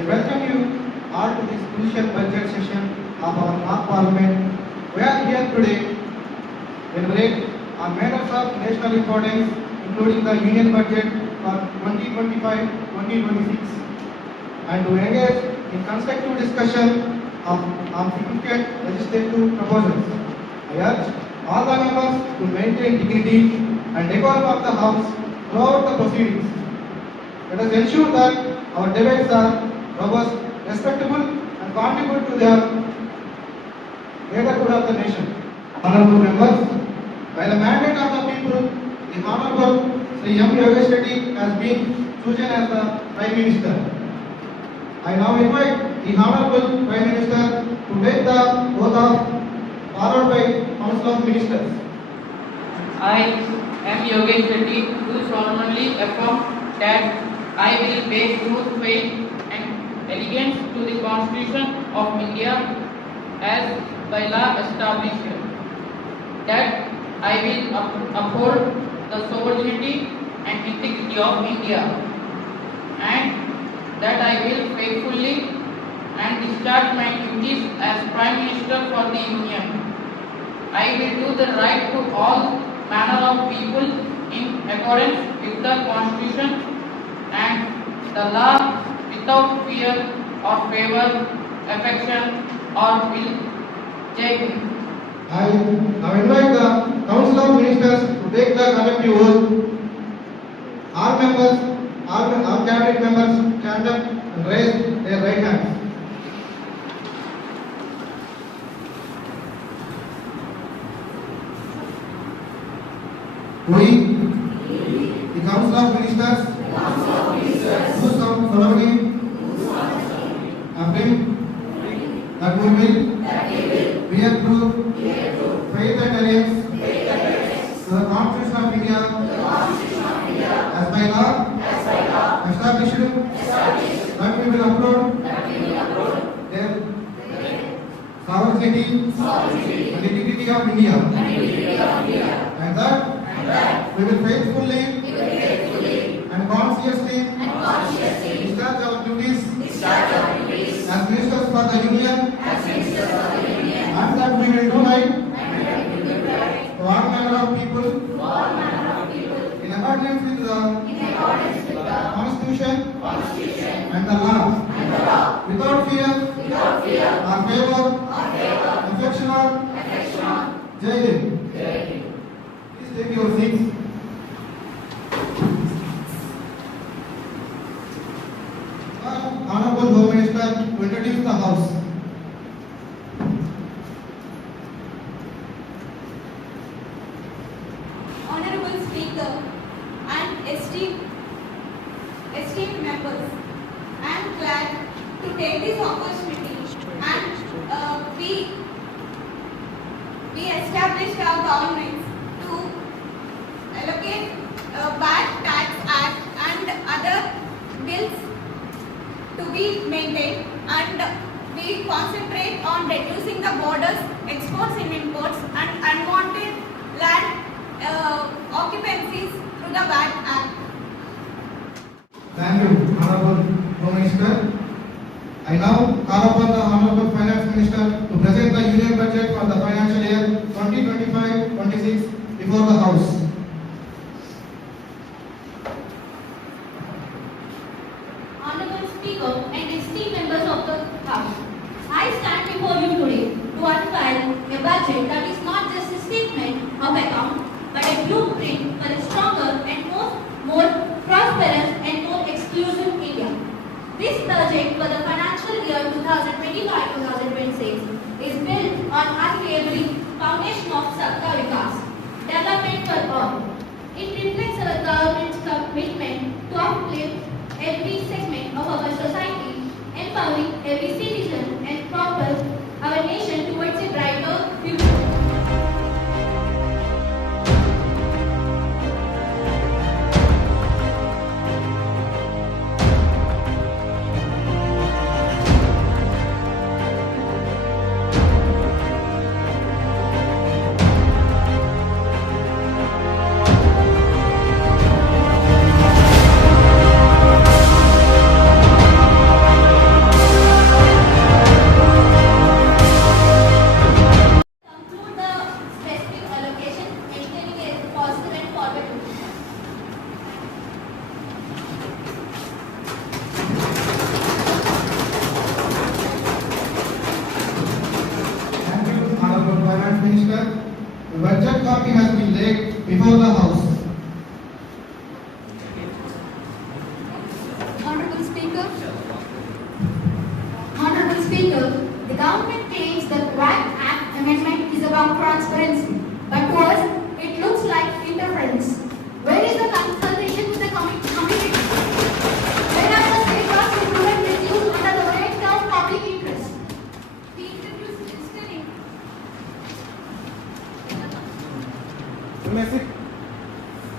I welcome you all to this crucial budget session of our North Parliament. We are here today to deliberate on matters of national importance, including the Union budget for 2025-2026, and to engage in constructive discussion on significant legislative proposals. I urge all the members to maintain dignity and decorum of the House throughout the proceedings. Let us ensure that our debates are robust, respectable, and contribute to the greater good of the nation. Honorable members, by the mandate of the people, the Honorable Sri M. Yogesh Reddy has been chosen as the Prime Minister. I now invite the Honorable Prime Minister to take the oath of followed by Council of Ministers. I am Yogesh Reddy, do solemnly affirm that I will bear true faith and allegiance to the Constitution of India as by law established, that I will uphold the sovereignty and integrity of India, and that I will faithfully and discharge my duties as Prime Minister for the Union. I will do the right to all manner of people in accordance with the Constitution and the law without fear or favor, affection or will. Jai Hind. I now invite the Council of Ministers to take the collective oath. All cabinet members stand up and raise their right hands. We, the Council of Ministers, do solemnly affirm that we will bear true faith and allegiance to the Constitution of India as by law established, that we will uphold their sovereignty and the dignity of India, and that we will faithfully and consciously discharge our duties as ministers for the Union, and that we will do right to all manner of people in accordance with the Constitution and the law, without fear or favor, affection or Jai Hind. Please take your seats. Honorable Home Minister to introduce the House. Honorable Speaker and esteemed members, I am glad to take this opportunity and we established our government to allocate VAT tax act and other bills to be maintained, and we concentrate on reducing the borders, exports and imports, and unwanted land occupancies through the VAT Act. Thank you, Honorable Home Minister. I now call upon the Honorable Finance Minister to present the Union Budget for the financial year 2025-26 before the House. Honorable Speaker and esteemed members of the House, I stand before you today to unveil a budget that is not just a statement of account, but a blueprint for a stronger and more prosperous and more exclusive India. This budget for the financial year 2025-2026 is built on unwavering foundation of Sabka Vikas, development for all. It reflects our government's commitment to uplift every segment of our society, empowering every citizen and propel our nation towards a brighter future. topic has been laid before the House. Honorable Speaker, Honorable Speaker, the government claims that WACC Act amendment is about transparency, but to us, it looks like interference. Where is the consultation with the community? Where are the safeguards to prevent misuse under the weight of public interest? We introduced digital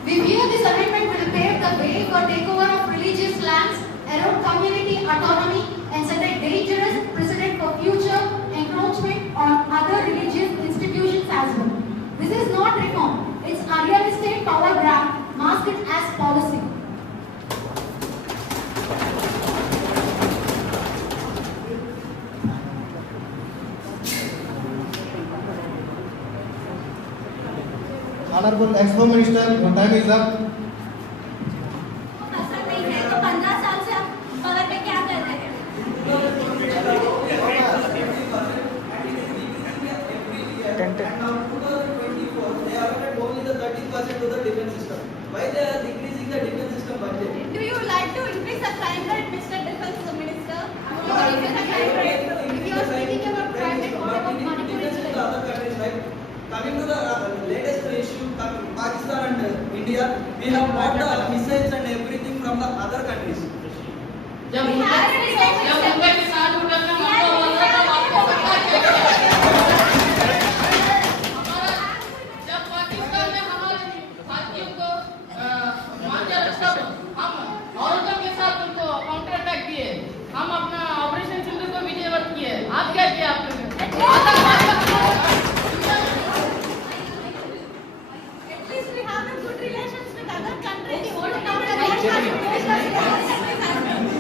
We fear this amendment will pave the way for takeover of religious lands, erode community autonomy, and set a dangerous precedent for future encroachment on other religious institutions as well. This is not reform; it's unrealistic power grab masked as policy. Honorable Ex-Home Minister, your time is up. असर नहीं है तो 15 साल से आप पकड़ में क्या कर रहे हैं? And now 2024, they allocated only the 30% to the defense system. Why they are decreasing the defense system budget? Do you like to increase the crime rate, Mr. Defense Minister? You are increasing the crime rate. If you are speaking about crime rate, what about Manipur Defense to the incident? other countries, right? Coming to the latest issue, Pakistan and India, we have bought the missiles and everything from the other countries. जब We have a defense जब system. Mumbai के साथ hotel में हमला हुआ था तब आपको पता है हमारा जब पाकिस्तान ने हमारे साथियों को मार दिया रास्ता पर हम औरतों के साथ उनको काउंटर अटैक किए हम अपना ऑपरेशन सिंधु को विजयवत किए आप क्या किया आपने At least we have a good relations with other countries. What about the What relations? about the relations?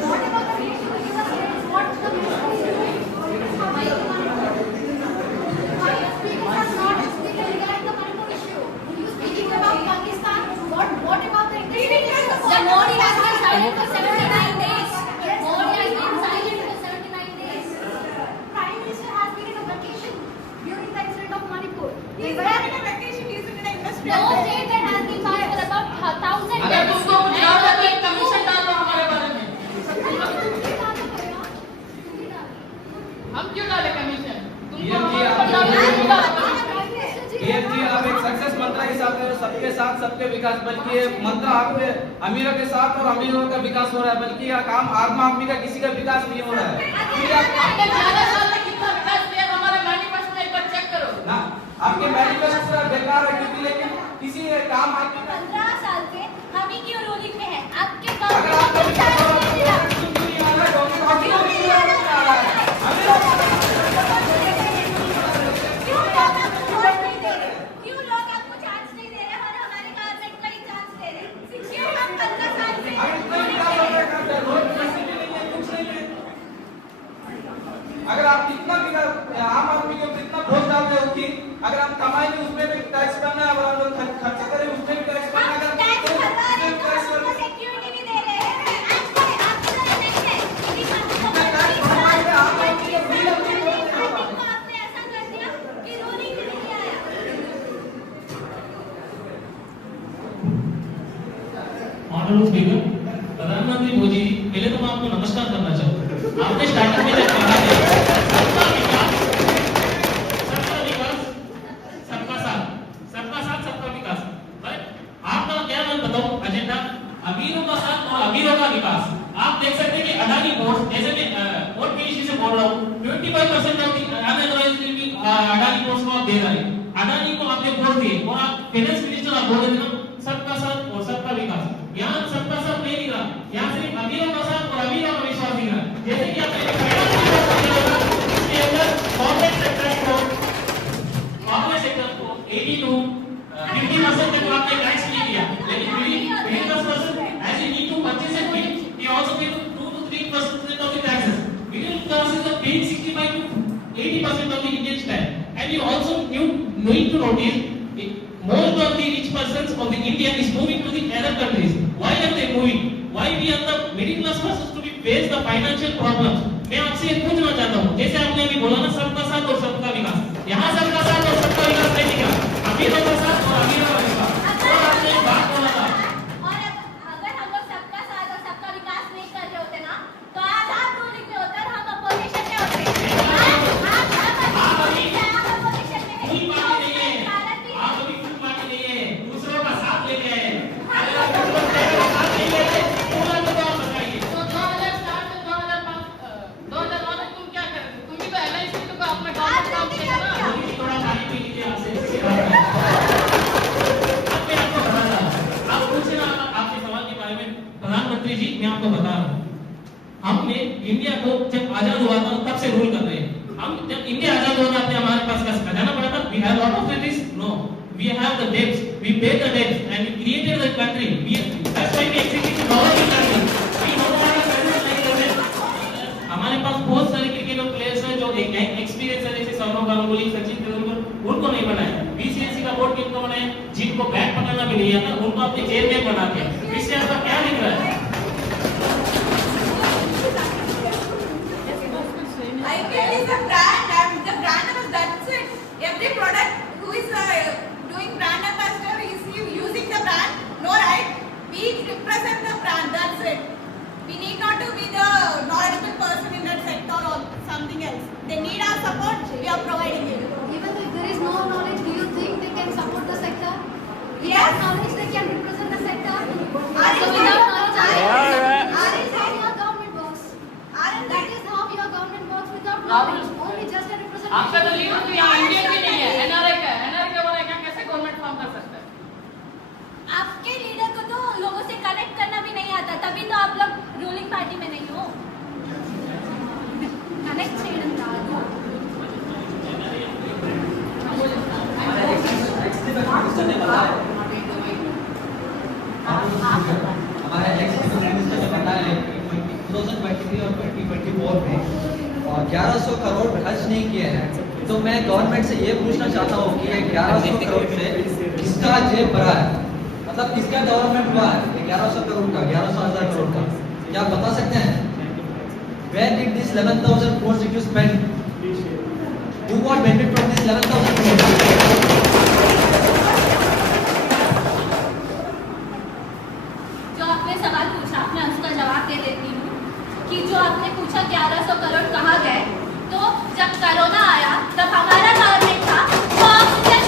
What about the relation with the states? What's the ministry doing? Why you speaking us not speaking regarding the Manipur issue? You speaking about Pakistan? What about the interest? The Modi has been silent for 79 days. Modi has been silent for 79 days. Prime Minister has been in a vacation during the incident of Manipur. He's not in a vacation, he's in an industrial No base. state that has been filed for about 1,000 अगर days. तुमको कुछ doubt है तो एक commission डालो हमारे बारे में हम क्यों डाले कमीशन तुमको हमारे ऊपर डालने की बात है। पीएम जी आप एक सक्सेस मंत्र के साथ हैं, सबके साथ सबके विकास, बल्कि ये मंत्र आप पे अमीरों के साथ और अमीरों का विकास हो रहा है, बल्कि यह काम आम आदमी का किसी का विकास नहीं हो रहा है। क्योंकि आपने 11 साल में कितना विकास किया हमारे मैनिफेस्टो में एक बार चेक करो ना आपके मैनिफेस्टो पूरा बेकार है, क्योंकि लेकिन किसी काम आपके 15 साल से हम ही क्यों रूलिंग में है? आपके अगर आपको विकास हो रहा है तो क्यों नहीं आ रहा है? डॉक्टर हॉकी को नहीं आ रहा है। क्यों लोग आपको चांस नहीं दे रहे और हमारी गवर्नमेंट को ही चांस दे रहे? क्यों हम 15 साल से हम इतना विकास हो रहा है, रोड पैसे भी नहीं है, कुछ नहीं है। अगर आप इतना विकास आम आदमी के ऊपर इतना बोझ डाल रहे हो कि अगर हम कमाएंगे उसमें भी टैक्स करना है, अगर हम लोग खर्च करें उसमें भी टैक्स करना है, हम टैक्स भरवा रहे हैं तो हमको सिक्योरिटी भी दे रहे हैं। आपको नहीं है कि आपने ऐसा कर दिया कि रूलिंग भी नहीं आया। ऑनरेबल स्पीकर, प्रधानमंत्री मोदी जी, पहले तो मैं आपको नमस्कार करना चाहूँगा। आपने स्टार्टिंग में जब कहा है सबका विकास, सबका साथ, सबका विकास, पर आपका क्या मैं बताऊँ एजेंडा अमीरों का साथ और अमीरों का विकास। आप देख सकते हैं कि अडानी पोर्ट, जैसे मैं पोर्ट के इश्यू से बोल रहा हूँ, 25% ऑफ दी अडानी पोर्ट्स को आप दे रहे हैं। अडानी को आपने पोर्ट दिए और आप फाइनेंस मिनिस्टर आप बोल रहे थे ना सबका साथ और सबका विकास। यहाँ सबका साथ नहीं दिख रहा, यहाँ सिर्फ अमीरों का साथ और अमीरों का विश्वास दिख रहा है। जैसे कि आपने इसके अंदर कॉर्पोरेट सेक्टर को 80 to 50% तक आपने टैक्स नहीं दिया, लेकिन within 10% as you need to purchase a bill, he also pay 2 to 3% of the taxes. Middle class is paying 65 to 80% of the Indian stamp, and you also need to notice most of the rich persons of the India is moving to the other countries. Why are they moving? Why we are the middle class persons to be face the financial problems? मैं आपसे ये पूछना चाहता हूँ, जैसे आपने अभी बोला ना सबका साथ और सबका विकास, यहाँ सबका साथ और सबका विकास नहीं दिखा, अमीरों का साथ और जी मैं आपको बता रहा हूँ, हमने इंडिया को जब आजाद हुआ था तब से रूल कर रहे हैं। हम जब इंडिया आजाद हुआ था हमारे पास का खजाना पड़ा था, we have lot of cities, no, we have the debts, we pay the debts and we created the country, that's why we executed the country, we know what is हमारे पास बहुत सारे क्रिकेटर प्लेयर्स हैं जो experience है, जैसे सौरव गांगुली, सचिन तेंदुलकर, उनको नहीं बनाया। बीसीएससी का बोर्ड किनको बनाया, जिनको बैट पकड़ना भी नहीं आता उनको अपने चेयरमैन बना दिया। इससे आपका क्या दिख रहा है? IPL is a brand and the brand ambassador, that's it. Every product who is doing brand ambassador is using the brand, no right? We represent the brand, that's it. We need not to be the knowledgeable person in that sector or something else. They need our support, we are providing it. Even if there is no knowledge, do you think they can support the sector? Yes. Without knowledge, they can represent the sector. Are So you without saying- knowledge, that is how your government works. Aren't That is how your government works without Rahul, knowledge. Only just a representation. आपका तो leader तो यहाँ India की नहीं है, NRI का है। NRI के बारे में कैसे गवर्नमेंट फॉर्म कर सकता है? आपके लीडर को तो लोगों से कनेक्ट करना भी नहीं आता, तभी तो आप लोग रूलिंग पार्टी में नहीं हो। कनेक्ट చేయడం రాదు। हमारे एक्स मिनिस्टर ने बताया 2023 और 2024 में 1100 करोड़ खर्च नहीं किए हैं। तो मैं गवर्नमेंट से ये पूछना चाहता हूँ कि ये 1100 करोड़ से किसका जेब भरा है, मतलब किसका डेवलपमेंट हुआ है? 1100 करोड़ का, 1100,000 करोड़ का, क्या आप बता सकते हैं? Where did this 11,000 crores that you spent? Who got benefit from this 11,000 crores? जो आपने सवाल पूछा मैं उसका जवाब दे देती हूँ कि जो आपने पूछा 1100 करोड़ कहाँ गए, तो जब कोरोना आया तब हमारा गवर्नमेंट था तो ऑक्सीजन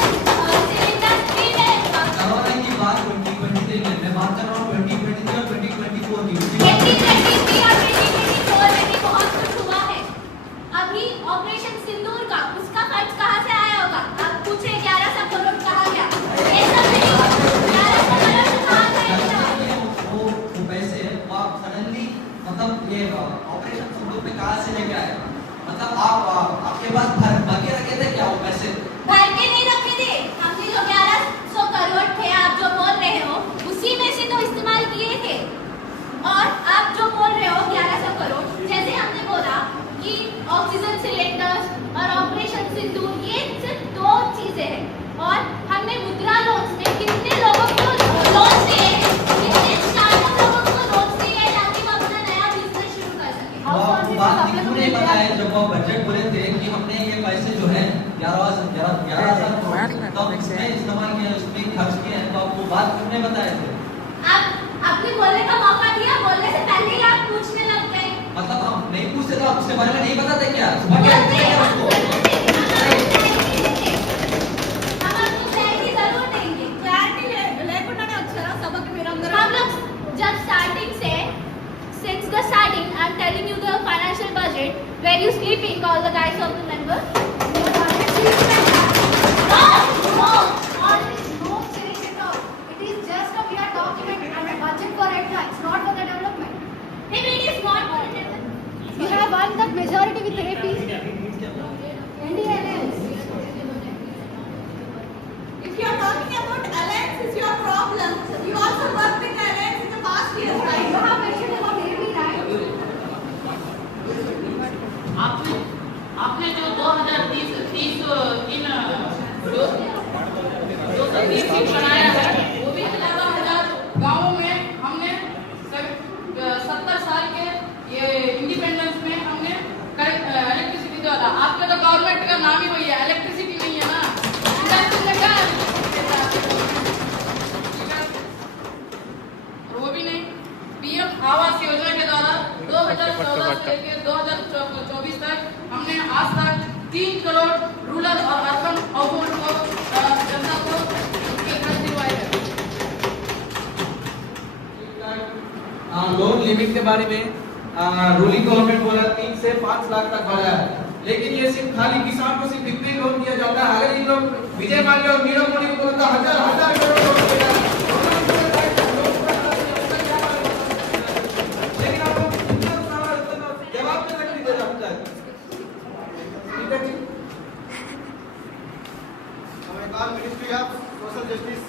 सिलेंडर फ्री में कोरोना की बात 2023 में, मैं बात कर रहा हूँ 2023 और 2024 की। 2023 और 2024 में भी बहुत कुछ हुआ है। अभी ऑपरेशन सिंदूर का उसका खर्च कहाँ से आया होगा? आप पूछे 1100 करोड़ कहाँ गया? ये सब नहीं, 1100 करोड़ कहाँ गए? वो पैसे वो आप सडनली मतलब ये ऑपरेशन सिंदूर में कहाँ से लेके आए? मतलब आपके पास भर के रखे थे क्या वो पैसे? भर के नहीं रखे थे, हमने जो 1100 करोड़ थे आप जो बोल रहे हो उसी में से तो इस्तेमाल किए थे। और आप जो बोल रहे हो 1100 करोड़, जैसे हमने बोला कि ऑक्सीजन सिलेंडर्स और ऑपरेशन सिंदूर ये सिर्फ दो चीजें हैं। और हमने मुद्रा लोन्स में कितने लोगों को लोन दिए हैं, कितने स्टार्टअप लोगों को लोन दिए हैं ताकि वो अपना नया बिजनेस शुरू कर सके। वो बात क्यों नहीं बताया जब वो बजट बोले थे कि हमने ये पैसे जो है 11,000 करोड़ तो इसमें इस्तेमाल किया, उसमें खर्च किए हैं, तो आप वो बात क्यों नहीं बताए थे? आपने बोलने का मौका दिया, बोलने से पहले ही आप पूछने लग गए। मतलब हम नहीं पूछते तो आप उसके बारे में नहीं बताते क्या? सुबह क्या हम क्या उसको? आपको क्लैरिटी जरूर देंगे। क्लैरिटी लेకుండానే వచ్చారా సభకి మీరందరూ? हम लोग जब स्टार्टिंग से since the starting I'm telling you the financial budget where you sleeping all the guys of the member no finish it off. It is just a mere document and a budget for India. It's not for the development. If it is not for development, you have won that majority with APs. NDA alliance. If you are talking about alliance is your problem, you also worked with alliance in the past years, right? You have mentioned about AP, right? आपने जो 2030 seat बनाया है वो भी 11,000 गाँवों में हमने 70 साल के ये इंडिपेंडेंस में हमने इलेक्ट्रिसिटी दिया था। आपके तो गवर्नमेंट का नाम ही वही है, इलेक्ट्रिसिटी नहीं है ना। और वो भी नहीं, पीएम आवास योजना के द्वारा 2014 से लेकर 2024 तक हमने आज तक 3 करोड़ रूरल और अर्बन हाउसहोल्ड को जनता को उसके घर दिलवाए हैं। लोन लिमिट के बारे में रूलिंग गवर्नमेंट बोला 3 से 5 लाख तक बढ़ाया है, लेकिन ये सिर्फ खाली किसान को सिर्फ इतने लोन दिया जाता है। अगर इन लोग विजय माल्या और नीरव मोदी को बोलता हजार करोड़ लोन दिया call Ministry of Social Justice.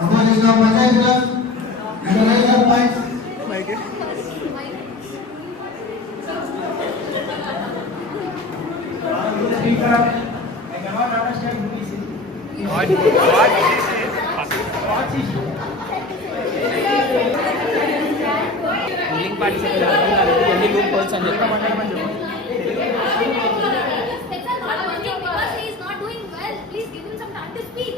Opposition of Panchayat Raj, Mr. Raja points. Speaker, I cannot understand who is it. Link party से जल्दी लोग call Sanjay Because he is not doing well, please give him some time to speak.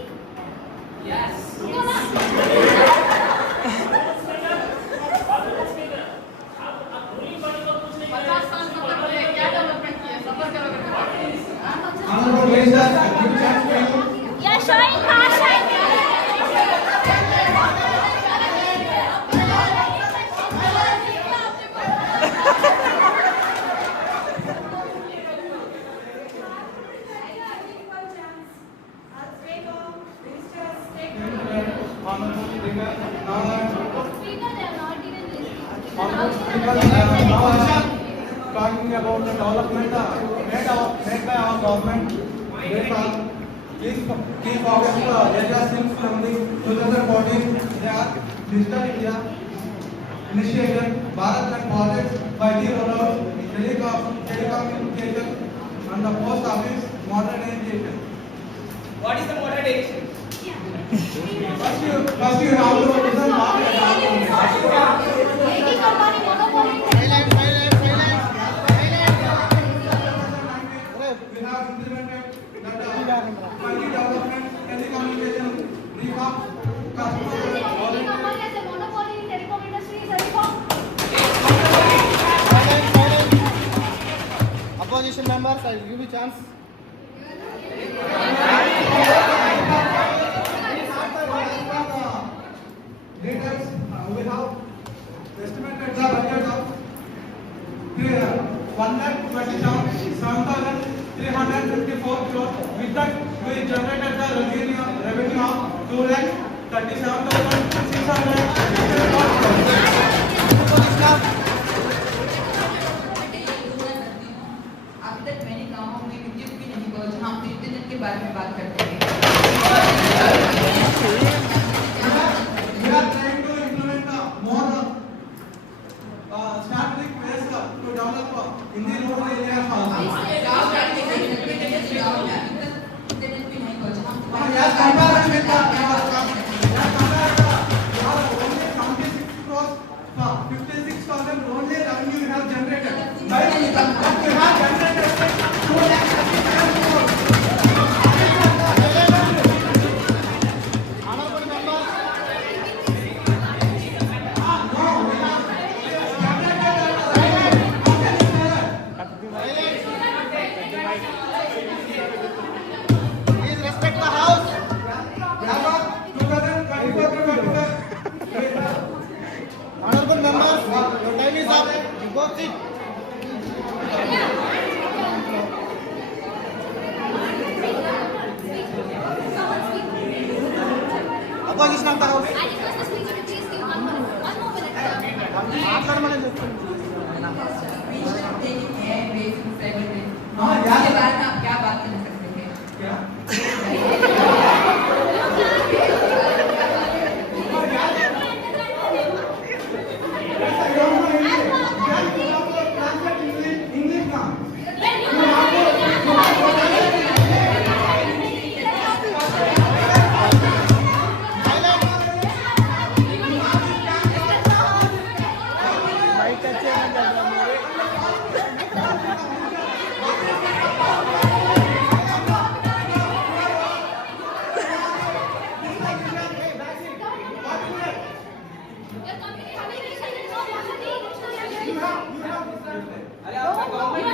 Honorable Minister, give chance to you. Yeah, showing passion. development made by our government. They are key focus areas from the 2014. They are Digital India initiated, Bharat projects, 5G rollout, telecommunication, and the post office modernization. What is the modernization? First you have to listen what we are talking about. एक company monopoly We have implemented that 5G development, telecommunication, reform, customer एक company ऐसे monopoly telecom industry is reform Opposition members, I will give you chance. Leaders, we have estimated the budget of 1,27,354 crores. With that, we generated the revenue of 2,37,654 crores. अभी तक मैंने गाँवों में विद्युत भी नहीं पहुँचा। हम तो इंटरनेट के बारे में बात करते हैं। We are trying to implement more strategic ways to develop in the rural areas also. Internet भी नहीं पहुँचा। Yes, compared with the only 56,000 only revenue we have generated. But we have generated 2,37,000 crores. Honorable members, please respect the house. Honorable members, your time is up. You go sit. Opposition of the house. I request the speaker to please give one more minute. మాట్లాడమని చెప్తుంది. इसके बारे में आप क्या बात कर सकते हैं? English now. अरे आपका गवर्नमेंट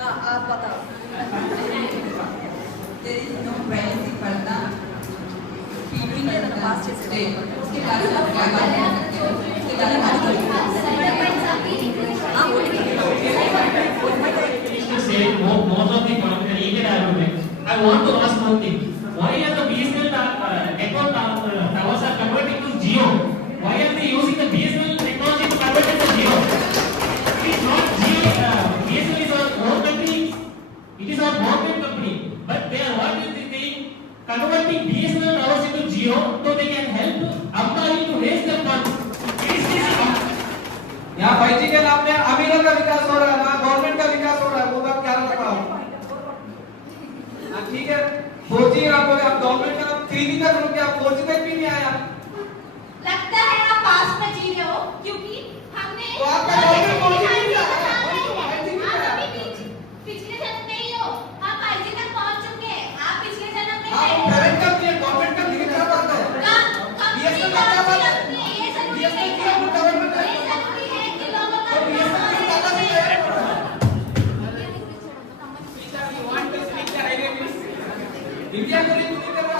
आप बताओ। There is no privacy पर्दा। Keeping it the past state। उसके बारे में आप क्या बात कर सकते हो? उसके बारे में आप say most of the created arguments. I want to ask one thing. Why are the BSNL echo towers are converting to Jio? Why are they using the BSNL technology to convert it to Jio? It is not Jio. BSNL is our own company. It is our government company. But they are what is they converting BSNL towers into Jio so they can help Ambani to raise their funds. It is this. यहाँ 5G के नाम पे अमीरों का विकास हो रहा है ना गवर्नमेंट का विकास हो रहा है वो बात क्या रखा ठीक है 4G आप बोले आप गवर्नमेंट का 3G तक रुक गया 4G तक भी नहीं आया लगता है आप पास में जी रहे हो क्योंकि हमने तो आपका गवर्नमेंट 4G नहीं दिया पिछले जन्म में ही हो आप 5G तक पहुंच चुके हैं आप पिछले जन्म में आप थे प्राइवेट कंपनी है गवर्नमेंट कंपनी की क्या बात है BSNL का क्या बात है BSNL की हम गवर्नमेंट है तो BSNL की बात नहीं है इंडिया को नहीं कर रहा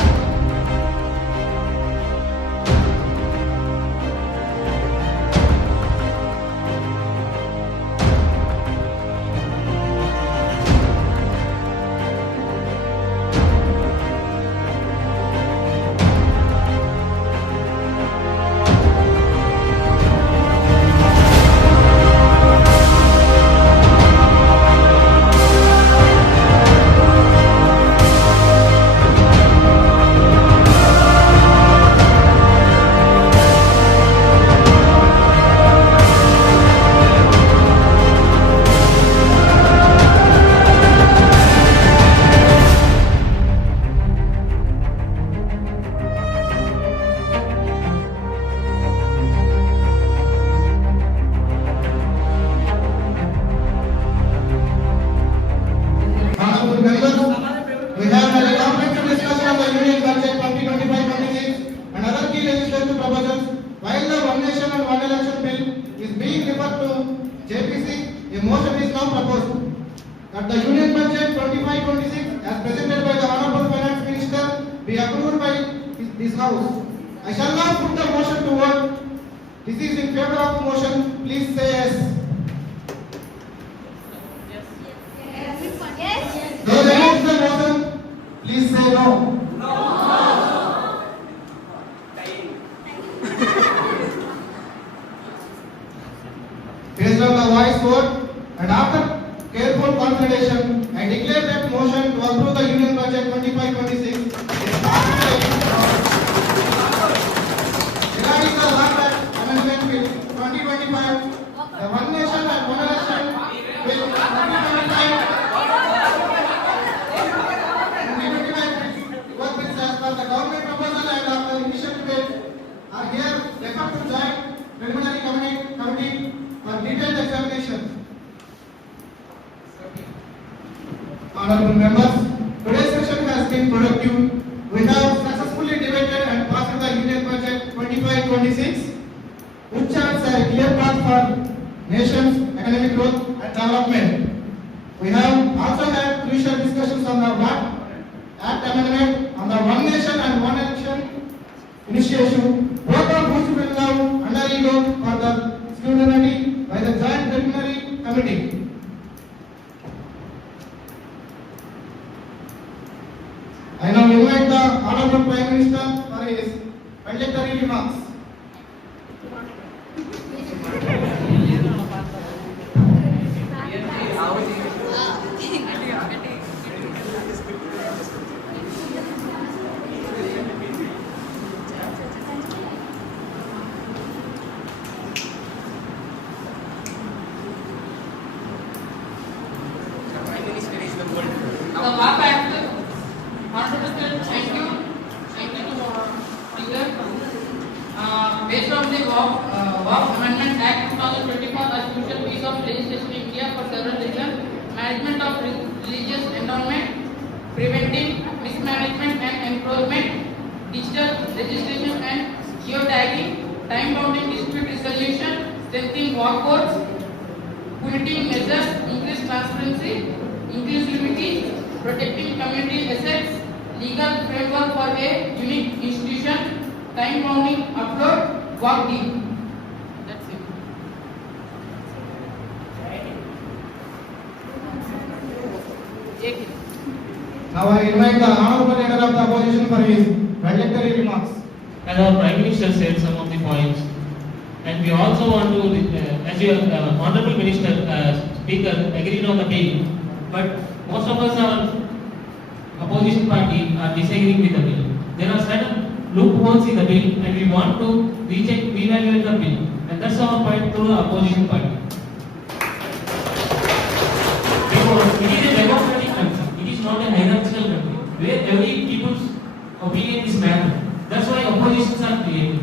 now propose that the Union Budget 25-26 as presented by the Honorable Finance Minister be approved by this House. I shall now put the motion to vote. This is in favor of motion. Please say yes. Those against the motion, please say no. Based on the voice vote and after careful consideration, I declare that motion to approve the Union Budget 25-26 is passed. Regarding the Land Act Amendment Bill 2025, the One Nation and One Election Bill 2025, both bills as per the government proposal and after initial debate are here referred to joint preliminary committee for detailed examination. Honorable members, today's session has been productive. We have successfully debated and passed the Union Budget 25-26, which charts a clear path for nation's economic growth and development. We have also had crucial discussions on the VAT Act Amendment, on the One Nation and One Election initiative, both of which will now undergo further scrutiny by the Joint Preliminary Committee. I now invite the Honorable Prime Minister for his introductory remarks. The WAP Act, Honorable Sir, thank you to Speaker. Based on the WAP Amendment Act 2024, a crucial piece of legislation in India for several reasons: management of religious endowment, preventing mismanagement and enforcement, digital registration and geotagging, time-bounding dispute resolution, strengthening WAP courts, punitive measures, increased transparency, inclusivity, protecting community assets, legal framework for a unique institution, time-bounding upload, WAP deed. That's it. Now I invite the Honorable Leader of the Opposition for his introductory remarks. As our Prime Minister said some of the points, and we also want to, as your Honorable Minister, Speaker, agreed on the bill, but most of us are opposition party are disagreeing with the bill. There are certain loopholes in the bill, and we want to recheck, reevaluate the bill, and that's our point to the opposition party. Because it is a democratic country, it is not a hierarchical country, where every people's opinion is matter. That's why oppositions are created.